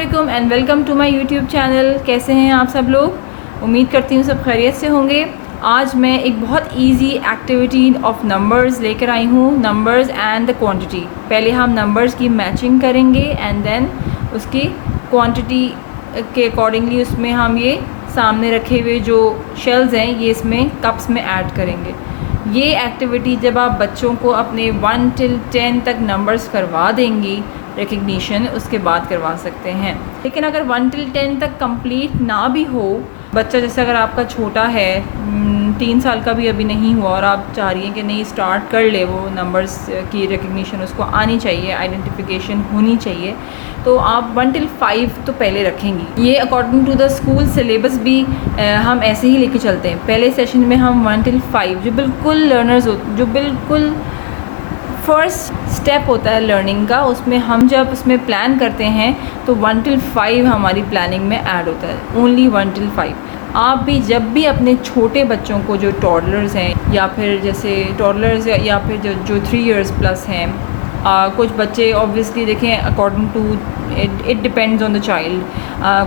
अस्सलामुअलैकुम and welcome to my YouTube channel. कैसे हैं आप सब लोग? उम्मीद करती हूँ सब खैरियत से होंगे। आज मैं एक बहुत इजी एक्टिविटी ऑफ नंबर्स लेकर आई हूँ, नंबर्स एंड द क्वांटिटी। पहले हम नंबर्स की मैचिंग करेंगे एंड देन उसकी क्वांटिटी के अकॉर्डिंगली उसमें हम ये सामने रखे हुए जो शेल्स हैं ये इसमें कप्स में ऐड करेंगे। ये एक्टिविटी जब आप बच्चों को अपने 1 till 10 तक नंबर्स करवा देंगी रिकग्निशन, उसके बाद करवा सकते हैं। लेकिन अगर 1 till 10 तक कंप्लीट ना भी हो, बच्चा जैसे अगर आपका छोटा है 3 साल का भी अभी नहीं हुआ और आप चाह रही हैं कि नहीं स्टार्ट कर ले, वो नंबर्स की रिकग्निशन उसको आनी चाहिए, आइडेंटिफिकेशन होनी चाहिए, तो आप 1 till 5 तो पहले रखेंगी। ये according to the school syllabus भी हम ऐसे ही लेके चलते हैं। पहले सेशन में हम 1 till 5 जो बिल्कुल लर्नर्स जो बिल्कुल फर्स्ट स्टेप होता है लर्निंग का, उसमें हम जब उसमें प्लान करते हैं तो 1 till 5 हमारी प्लानिंग में ऐड होता है, ओनली 1 till 5। आप भी जब भी अपने छोटे बच्चों को जो टॉडलर्स हैं या फिर जैसे टॉडलर्स या फिर जो 3 years प्लस हैं, कुछ बच्चे ऑब्वियसली देखें according to it depends on the child,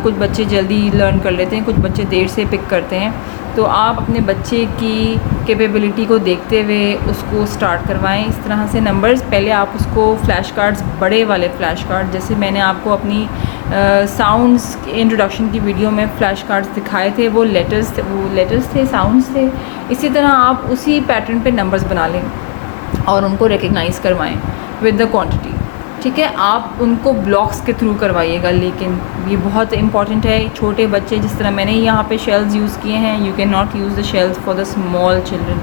कुछ बच्चे जल्दी लर्न कर लेते हैं, कुछ बच्चे देर से पिक करते हैं। तो आप अपने बच्चे की कैपेबिलिटी को देखते हुए उसको स्टार्ट करवाएं इस तरह से नंबर्स। पहले आप उसको फ़्लैश कार्ड्स, बड़े वाले फ़्लैश कार्ड, जैसे मैंने आपको अपनी साउंड्स इंट्रोडक्शन की वीडियो में फ़्लैश कार्ड्स दिखाए थे, वो लेटर्स थे, साउंड्स थे। इसी तरह आप उसी पैटर्न पे नंबर्स बना लें और उनको रिकग्नाइज़ करवाएं विद द क्वांटिटी। ठीक है, आप उनको ब्लॉक्स के थ्रू करवाइएगा, लेकिन ये बहुत इंपॉर्टेंट है। छोटे बच्चे, जिस तरह मैंने यहाँ पे शेल्स यूज़ किए हैं, you can not use the shells for the small children,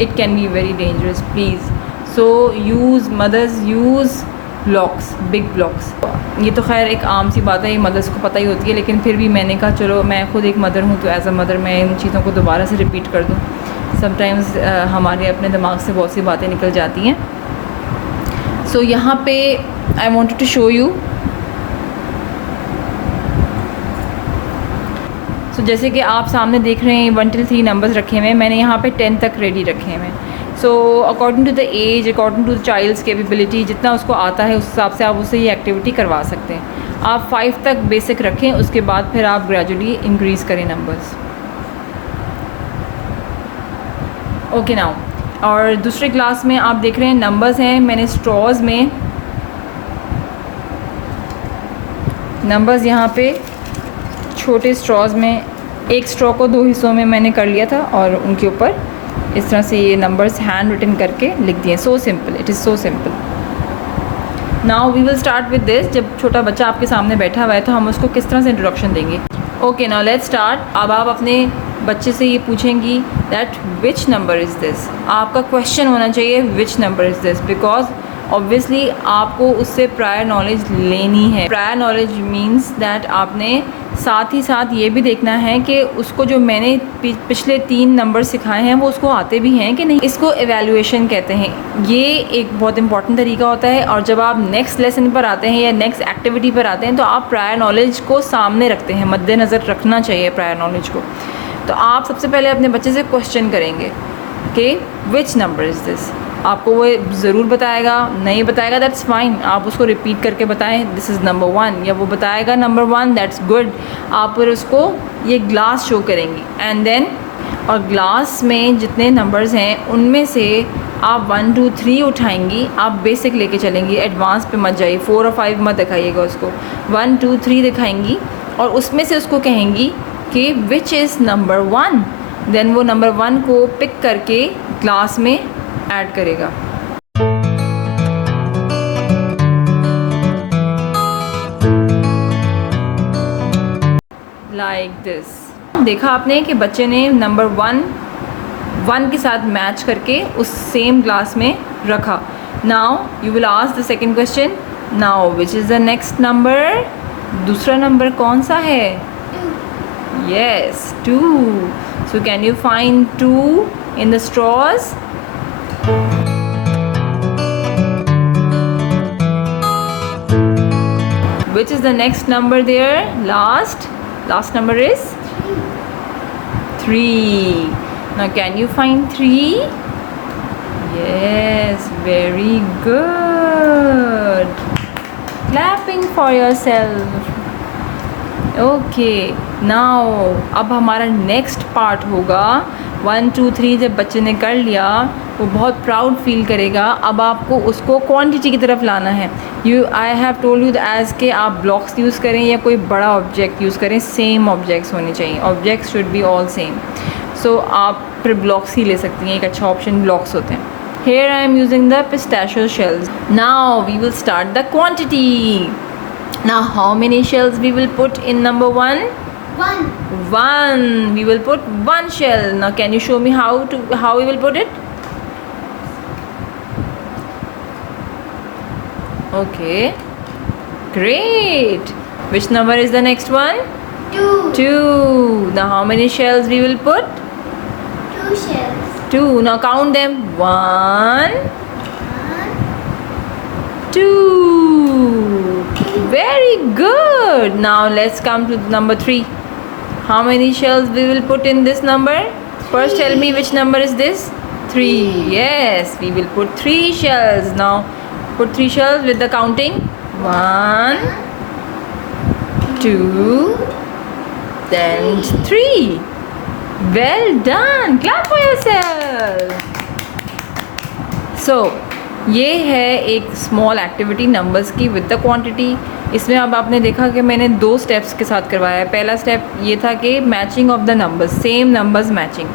it can be very dangerous, please. So use mothers use blocks, big blocks. ये तो खैर एक आम सी बात है, ये मदर्स को पता ही होती है, लेकिन फिर भी मैंने कहा चलो मैं खुद एक मदर हूँ तो एज़ अ मदर मैं इन चीज़ों को दोबारा से रिपीट कर दूँ। समटाइम्स हमारे अपने दिमाग से बहुत सी बातें निकल जाती हैं। सो यहाँ पे I wanted to show you. So जैसे कि आप सामने देख रहे हैं 1 till 3 नंबर्स रखे हुए हैं, मैंने यहाँ पे 10 तक रेडी रखे हुए हैं। So according to the age, according to the child's capability, जितना उसको आता है उस हिसाब से आप उससे ये एक्टिविटी करवा सकते हैं। आप 5 तक बेसिक रखें, उसके बाद फिर आप ग्रेजुअली इंक्रीज़ करें नंबर्स। ओके नाउ, और दूसरे क्लास में आप देख रहे हैं नंबर्स हैं, मैंने स्ट्रॉज़ में नंबर्स यहाँ पे छोटे स्ट्रॉज़ में एक स्ट्रॉ को 2 हिस्सों में मैंने कर लिया था और उनके ऊपर इस तरह से ये नंबर्स हैंड रिटन करके लिख दिए। So simple, it is so simple. Now we will start with this. जब छोटा बच्चा आपके सामने बैठा हुआ है तो हम उसको किस तरह से इंट्रोडक्शन देंगे। Okay now let's start. अब आप अपने बच्चे से ये पूछेंगी that which number is this. आपका क्वेश्चन होना चाहिए which number is this, because obviously आपको उससे प्रायर नॉलेज लेनी है। प्रायर नॉलेज मीन्स दैट आपने साथ ही साथ ये भी देखना है कि उसको जो मैंने पिछले 3 नंबर सिखाए हैं वो उसको आते भी हैं कि नहीं। इसको एवेल्युएशन कहते हैं। ये एक बहुत इंपॉर्टेंट तरीका होता है। और जब आप नेक्स्ट लेसन पर आते हैं या नेक्स्ट एक्टिविटी पर आते हैं तो आप प्रायर नॉलेज को सामने रखते हैं, मद्देनज़र रखना चाहिए प्रायर नॉलेज को। तो आप सबसे पहले अपने बच्चे से क्वेश्चन करेंगे कि विच नंबर इज़ दिस। आपको वो ज़रूर बताएगा, नहीं बताएगा दैट्स फाइन, आप उसको रिपीट करके बताएं दिस इज़ नंबर 1, या वो बताएगा नंबर 1, दैट्स गुड। आप फिर उसको ये ग्लास शो करेंगी एंड देन, और ग्लास में जितने नंबर्स हैं उनमें से आप 1 2 3 उठाएंगी। आप बेसिक लेके चलेंगी, एडवांस पे मत जाइए, 4 और 5 मत दिखाइएगा उसको, 1 2 3 दिखाएंगी और उसमें से उसको कहेंगी कि विच इज़ नंबर 1। देन वो नंबर 1 को पिक करके ग्लास में ऐड करेगा। Like this. देखा आपने कि बच्चे ने नंबर 1 के साथ मैच करके उस सेम ग्लास में रखा। Now you will ask the second question, now which is the next number. दूसरा नंबर कौन सा है? Yes, 2। So can you find 2 in the straws? Which is the next number there? Last number is 3. Now can you find 3? Yes, very good. Clap. clapping for yourself. Okay now अब हमारा next part होगा 1 2 3 जब बच्चे ने कर लिया वो बहुत प्राउड फील करेगा। अब आपको उसको क्वांटिटी की तरफ लाना है। I have told you as के आप ब्लॉक्स यूज़ करें या कोई बड़ा ऑब्जेक्ट यूज़ करें, सेम ऑब्जेक्ट्स होने चाहिए, objects should be all same. सो आप फिर ब्लॉक्स ही ले सकती हैं, एक अच्छा ऑप्शन ब्लॉक्स होते हैं। Here I am using the pistachio shells. Now we will start the quantity. Now how many shells we will put in number 1? 1. 1. We will put 1 shell. Now can you show me how we will put it? Okay. Great. Which number is the next one? 2. 2. Now how many shells we will put? 2 shells. 2. Now count them. 1, 1, 2. Very good. Now let's come to number 3. How many shells we will put in this number? First tell me which number is this? 3. Yes, we will put 3 shells. Now put 3 shells with the counting. 1, 2, then 3. Well done. Clap for yourself. So ये है एक small activity numbers की with the quantity. इसमें अब आपने देखा कि मैंने 2 स्टेप्स के साथ करवाया है। पहला स्टेप ये था कि matching of the numbers, same numbers matching,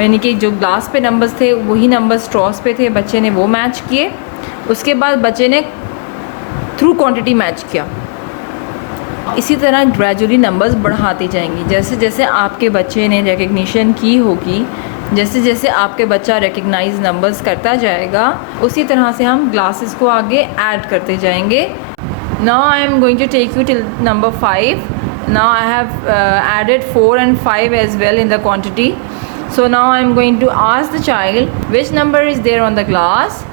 यानी कि जो ग्लास पे नंबर्स थे वही नंबर्स स्ट्रॉस पे थे, बच्चे ने वो मैच किए। उसके बाद बच्चे ने थ्रू क्वांटिटी मैच किया। इसी तरह ग्रेजुअली नंबर्स बढ़ाती जाएंगी। जैसे जैसे आपके बच्चे ने रिकग्निशन की होगी, जैसे जैसे आपके बच्चा रिकग्नाइज नंबर्स करता जाएगा, उसी तरह से हम ग्लासेस को आगे ऐड करते जाएंगे। Now I am going to take you till number 5. Now I have added 4 and 5 as well in the quantity. So now I am going to ask the child which number is there on the glass.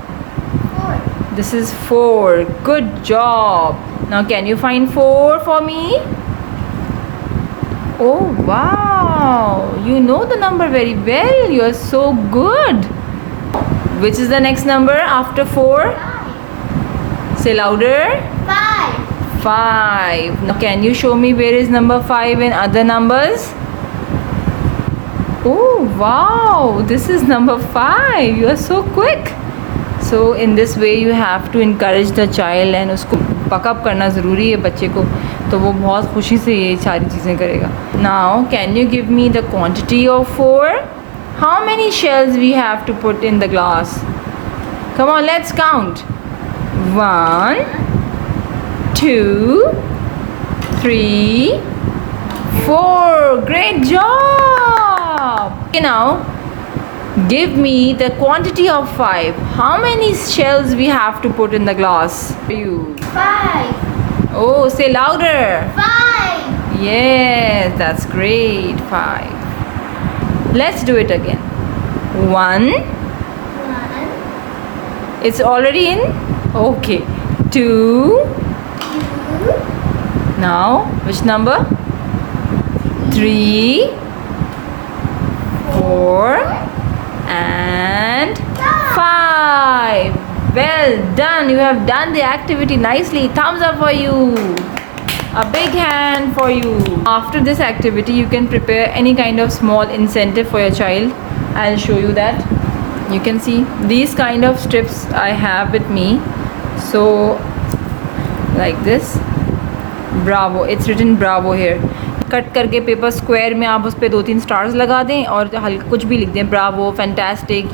4. This is 4. Good job. Now can you find 4 for me? Oh wow, you know the number very well. You are so good. Which is the next number after 4? 5. Say louder. 5. 5. Now can you show me where is number 5 in other numbers? Oh wow, this is number 5. You are so quick. So in this way you have to encourage the child and उसको पकअप करना ज़रूरी है बच्चे को, तो वो बहुत खुशी से ये सारी चीज़ें करेगा। Now can you give me the quantity of 4? How many shells we have to put in the glass? Come on, let's count. 1, 2, 3, 4. Great job. Okay, now give me the quantity of 5. How many shells we have to put in the glass? You. 5. Oh, say louder. 5. Yes, that's great. 5. Let's do it again. 1. 1. It's already in? Okay. 2. 2. Now, which number? 3. 4. And 5. Well done. You have done the activity nicely. Thumbs up for you. A big hand for you. After this activity you can prepare any kind of small incentive for your child. I'll show you that. You can see these kind of strips I have with me. So like this, bravo, it's written bravo here. Cut करके paper square में आप उस पर 2-3 stars लगा दें और हल्का कुछ भी लिख दें, Bravo, fantastic,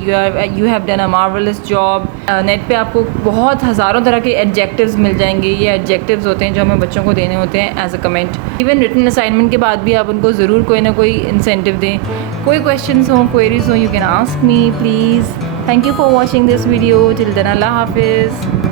you have done a marvellous job. Net पे आपको बहुत हज़ारों तरह के एडजेक्टिव्स मिल जाएंगे। ये एडजेक्टिव्स होते हैं जो हमें बच्चों को देने होते हैं as a comment. Even written assignment के बाद भी आप उनको ज़रूर कोई ना कोई इंसेंटिव दें। कोई क्वेश्चंस हों, क्वेरीज हों, you can ask me please. Thank you for watching this video. Till then अल्लाह हाफिज़।